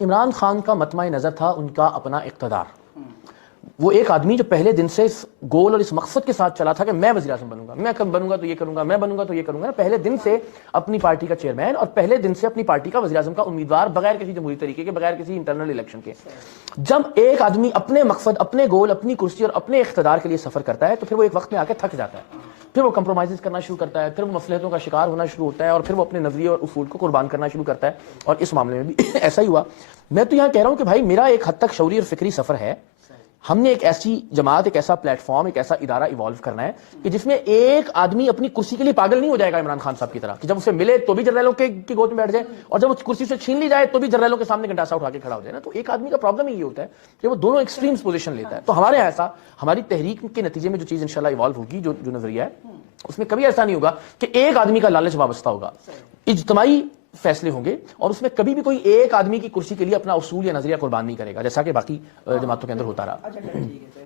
عمران خان کا مطمع نظر تھا ان کا اپنا اقتدار. وہ ایک آدمی جو پہلے دن سے اس گول اور اس مقصد کے ساتھ چلا تھا کہ میں وزیر اعظم بنوں گا, میں بنوں گا تو یہ کروں گا, میں بنوں گا تو یہ کروں گا, پہلے دن سے اپنی پارٹی کا چیئرمین اور پہلے دن سے اپنی پارٹی کا وزیر اعظم کا امیدوار, بغیر کسی جمہوری طریقے کے, بغیر کسی انٹرنل الیکشن کے. جب ایک آدمی اپنے مقصد, اپنے گول, اپنی کرسی اور اپنے اقتدار کے لیے سفر کرتا ہے تو پھر وہ ایک وقت میں آ کے تھک جاتا ہے, پھر وہ کمپرومائز کرنا شروع کرتا ہے, پھر وہ مصلحتوں کا شکار ہونا شروع ہوتا ہے, اور پھر وہ اپنے نظریے اور اصول کو قربان کرنا شروع کرتا ہے. اور اس معاملے میں بھی ایسا ہی ہوا. میں تو یہاں کہہ رہا ہوں کہ بھائی میرا ایک حد تک شعوری اور فکری سفر ہے. ہم نے ایک ایسی جماعت, ایک ایسا پلیٹ فارم, ایک ایسا ادارہ ایوالو کرنا ہے کہ جس میں ایک آدمی اپنی کرسی کے لیے پاگل نہیں ہو جائے گا عمران خان صاحب کی طرح, کہ جب اسے ملے تو بھی جرنیلوں کی گود میں بیٹھ جائے, اور جب اس کرسی سے چھین لی جائے تو بھی جرنیلوں کے سامنے گنڈاسا اٹھا کے کھڑا ہو جائے نا. تو ایک آدمی کا پرابلم یہ ہوتا ہے کہ وہ دونوں ایکسٹریمز پوزیشن لیتا ہے. تو ہمارے ایسا, ہماری تحریک کے نتیجے میں جو چیز انشاءاللہ ایوالو ہوگی, جو نظریہ ہے, اس میں کبھی ایسا نہیں ہوگا کہ ایک آدمی کا لالچ وابستہ ہوگا. اجتماعی فیصلے ہوں گے, اور اس میں کبھی بھی کوئی ایک آدمی کی کرسی کے لیے اپنا اصول یا نظریہ قربان نہیں کرے گا, جیسا کہ باقی جماعتوں کے اندر ہوتا رہا.